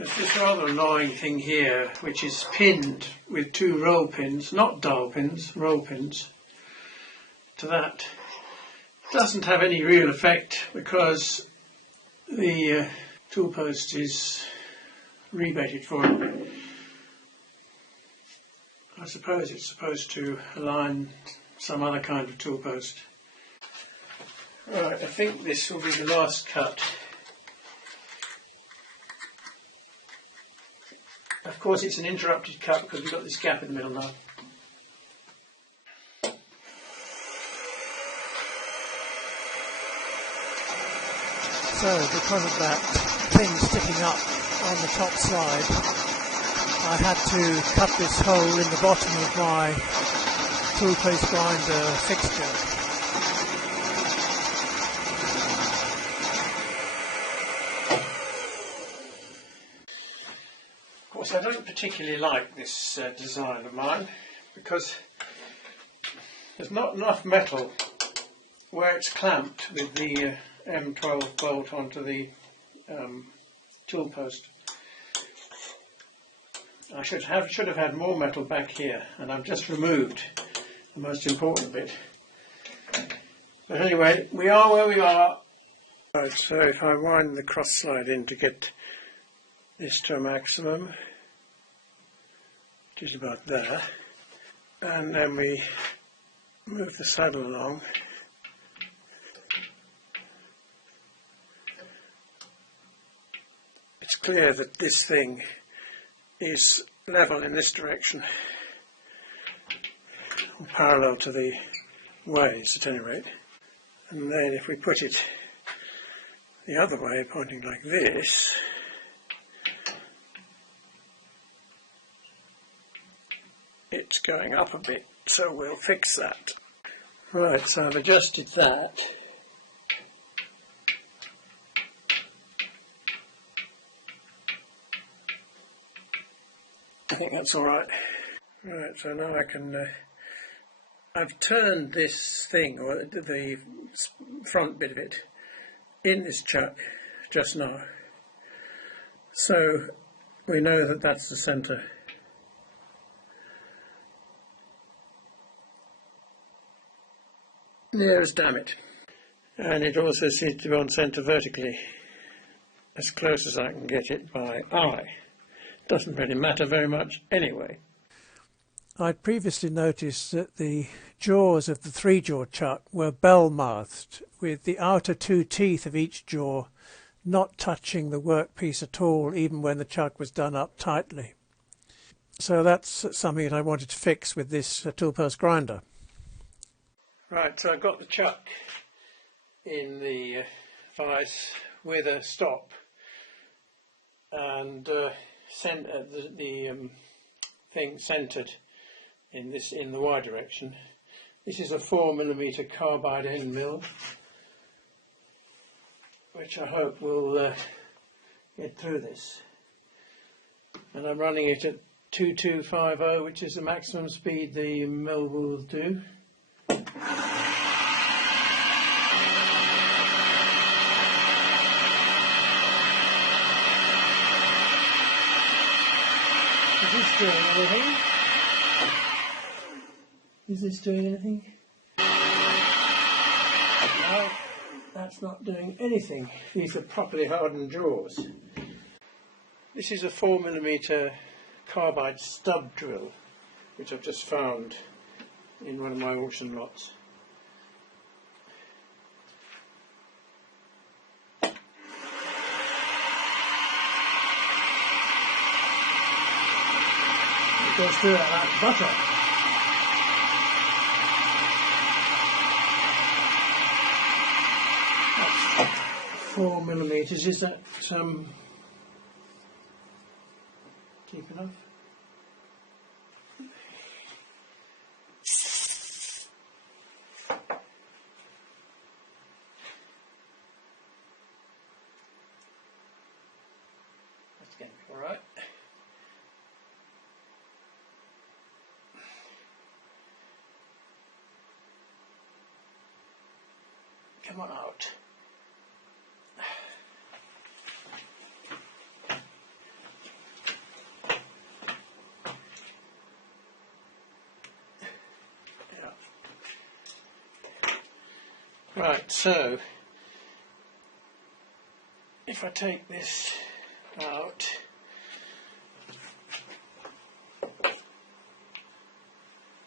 There's this rather annoying thing here which is pinned with two roll pins, not dowel pins, roll pins, to that. It doesn't have any real effect because the tool post is rebated for it. I suppose it's supposed to align some other kind of tool post. Right, I think this will be the last cut. Of course it's an interrupted cut because we've got this gap in the middle now. So because of that thing sticking up on the top side, I had to cut this hole in the bottom of my tool post grinder fixture. Of course I don't particularly like this design of mine because there's not enough metal where it's clamped with the M12 bolt onto the tool post. I should have had more metal back here, and I've just removed the most important bit. But anyway, we are where we are. Right, so if I wind the cross slide in to get this to a maximum, which is about there, and then we move the saddle along. It's clear that this thing is level in this direction, or parallel to the ways at any rate. And then if we put it the other way, pointing like this, it's going up a bit, so we'll fix that. Right, so I've adjusted that. I think that's all right. Right, so now I can, I've turned this thing, or the front bit of it, in this chuck just now. So we know that that's the centre. Yes, damn it. And it also seems to be on centre vertically, as close as I can get it by eye. Doesn't really matter very much anyway. I'd previously noticed that the jaws of the 3-jaw chuck were bell-mouthed, with the outer 2 teeth of each jaw not touching the workpiece at all, even when the chuck was done up tightly. So that's something that I wanted to fix with this tool post grinder. Right, so I've got the chuck in the vise with a stop, and the thing centred in the Y direction. This is a 4mm carbide end mill, which I hope will get through this. And I'm running it at 2250, which is the maximum speed the mill will do. Is this doing anything? Is this doing anything? No, that's not doing anything. These are properly hardened jaws. This is a 4mm carbide stub drill, which I've just found in one of my auction lots. It goes through it like butter. That's 4mm. Is that deep enough? That's going to be all right. Come on out. Right, so if I take this out,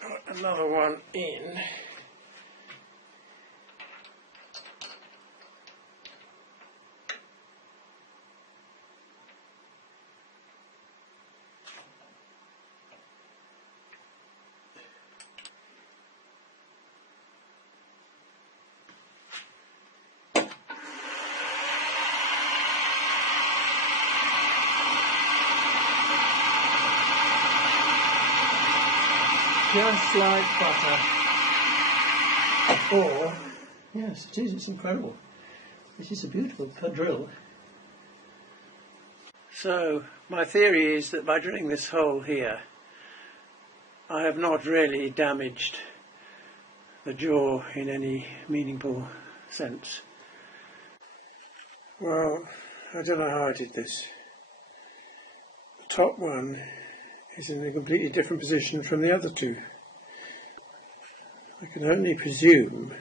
put another one in, just like butter. Or, yes, it is, it's incredible. This is a beautiful drill. So, my theory is that by drilling this hole here, I have not really damaged the jaw in any meaningful sense. Well, I don't know how I did this. The top one is in a completely different position from the other two. I can only presume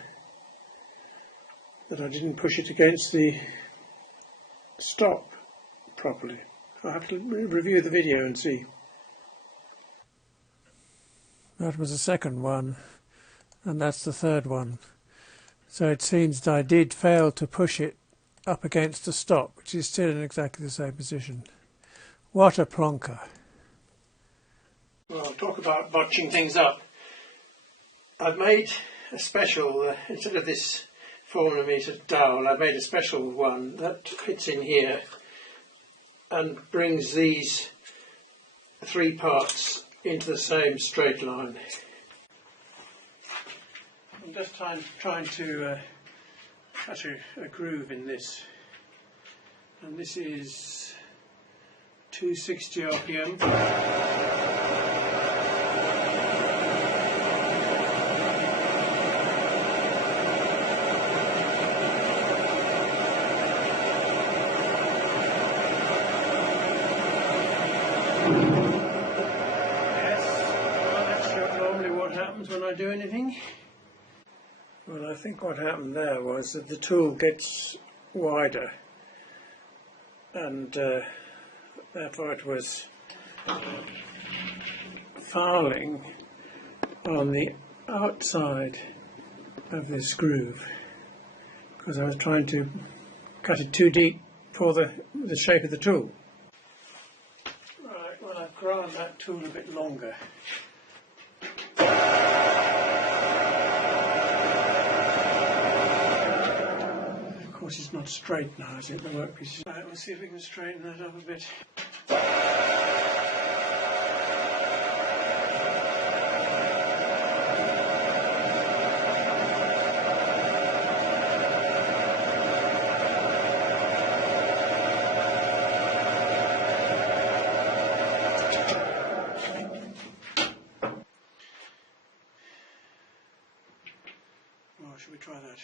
that I didn't push it against the stop properly. I'll have to review the video and see. That was the second one, and that's the third one. So it seems that I did fail to push it up against the stop, which is still in exactly the same position. What a plonker. Well, I'll talk about botching things up. I've made a special, instead of this 4mm dowel, I've made a special one that fits in here and brings these three parts into the same straight line. I'm just trying to cut a groove in this, and this is 260 RPM. When I do anything. Well, I think what happened there was that the tool gets wider, and therefore it was fouling on the outside of this groove because I was trying to cut it too deep for the shape of the tool. Right, well, I've grown that tool a bit longer. Of course, it's not straight now, is it? The workpiece is. Right, we'll see if we can straighten that up a bit. Well, should we try that?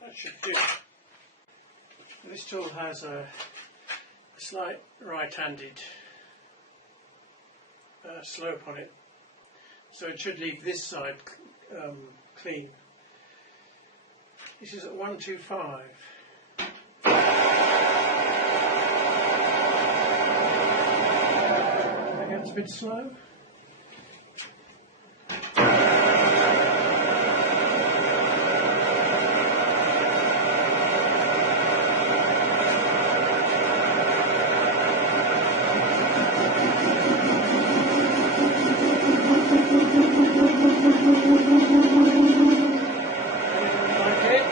That should do. This tool has a slight right-handed slope on it, so it should leave this side clean. This is at 125. I think it's a bit slow. Like it.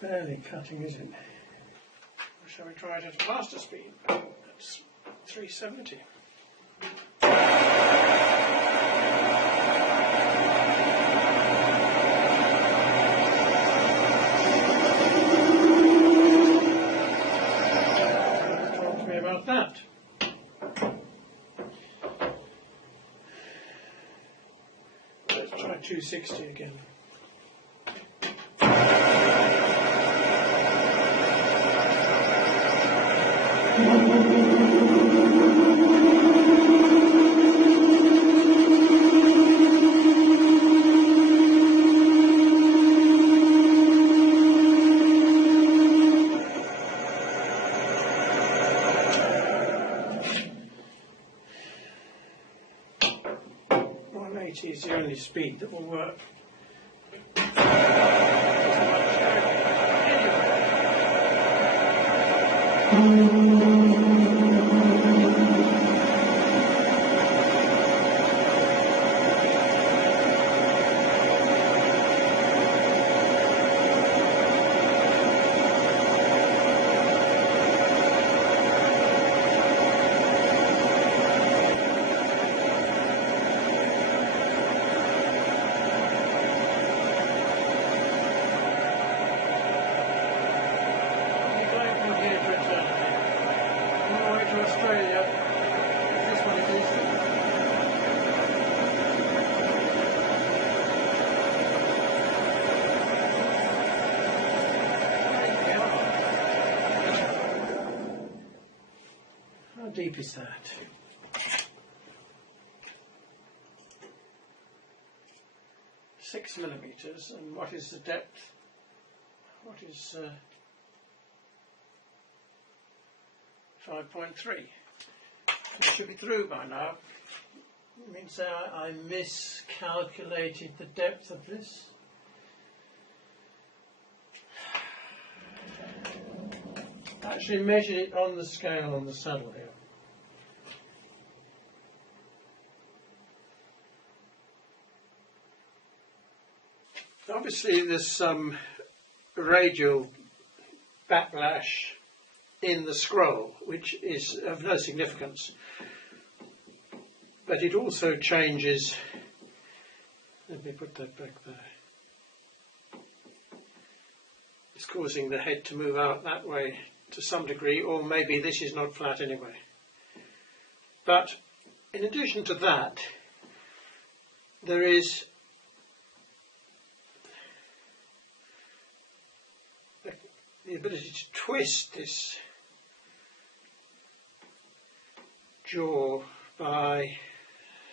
Barely cutting, is it? Shall we try it at a faster speed? That's 370. Talk to me about that. Let's try 260 again. Is the only speed that will work. How deep is that? $6 mm. And what is the depth? What is 5.3? It should be through by now. It means that I miscalculated the depth of this. Actually measured it on the scale on the saddle here. Obviously there's some radial backlash in the scroll, which is of no significance, but it also changes. Let me put that back there. It's causing the head to move out that way to some degree, or maybe this is not flat anyway. But in addition to that, there is the ability to twist this jaw by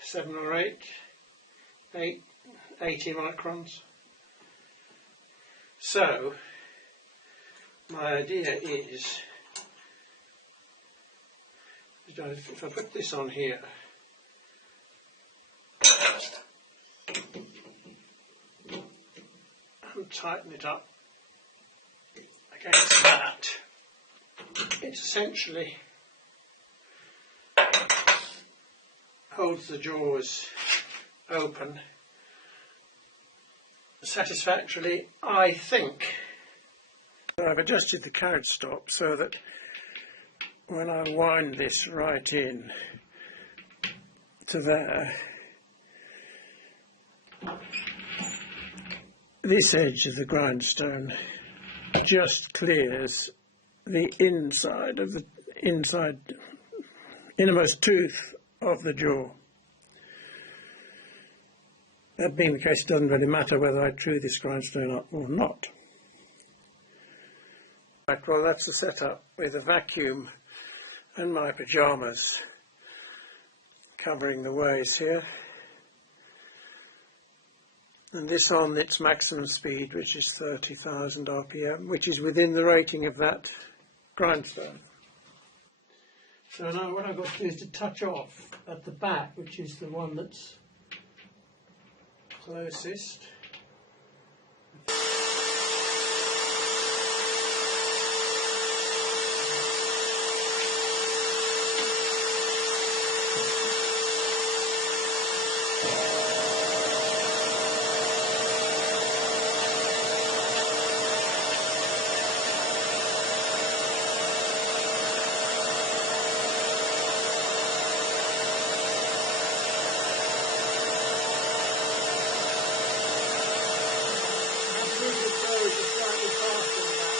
7 or 80 microns. So my idea is, if I put this on here, and tighten it up against that, it essentially holds the jaws open satisfactorily, I think. I've adjusted the carriage stop so that when I wind this right in to there, this edge of the grindstone just clears the inside of the innermost tooth of the jaw. That being the case, it doesn't really matter whether I true this grindstone up or not. Right, well, that's the setup with a vacuum and my pyjamas covering the ways here. And this on its maximum speed, which is 30,000 RPM, which is within the rating of that grindstone. So now what I've got to do is to touch off at the back, which is the one that's closest. slightly faster than that.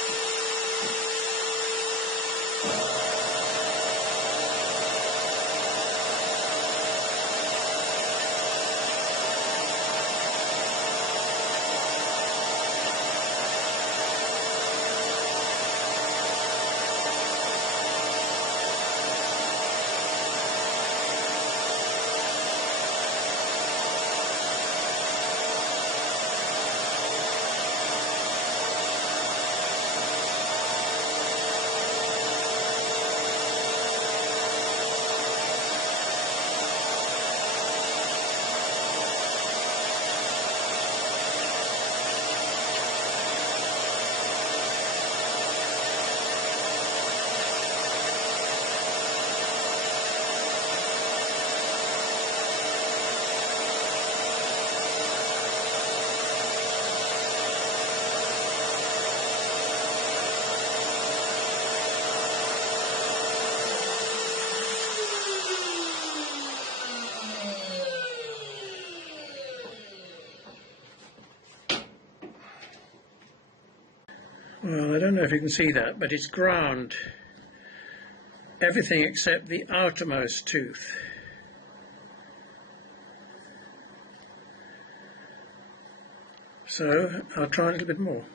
Well, I don't know if you can see that, but it's ground. Everything except the outermost tooth. So I'll try a little bit more.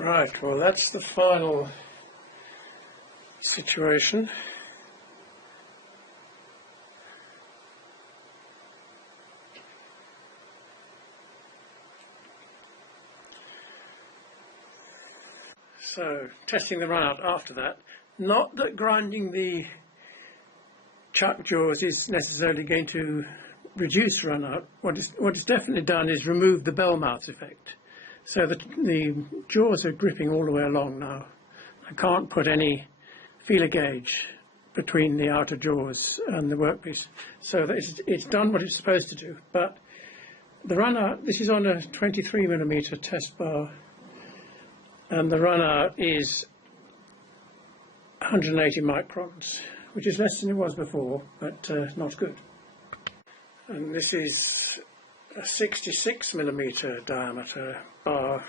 Right, well that's the final situation. So, testing the run out after that. Not that grinding the chuck jaws is necessarily going to reduce run out. What it's definitely done is remove the bell mouth effect. So the jaws are gripping all the way along now. I can't put any feeler gauge between the outer jaws and the workpiece. So that it's done what it's supposed to do. But the run out, this is on a 23mm test bar, and the run out is 180 microns, which is less than it was before, but not good. And this is a 66mm diameter bar,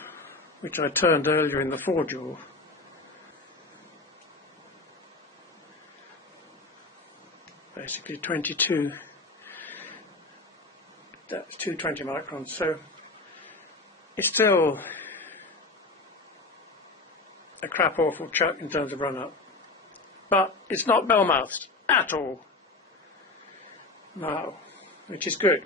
which I turned earlier in the 4-jaw. Basically 22, that's 220 microns, so it's still a crap awful chuck in terms of run up, but it's not bell mouthed at all, no, which is good.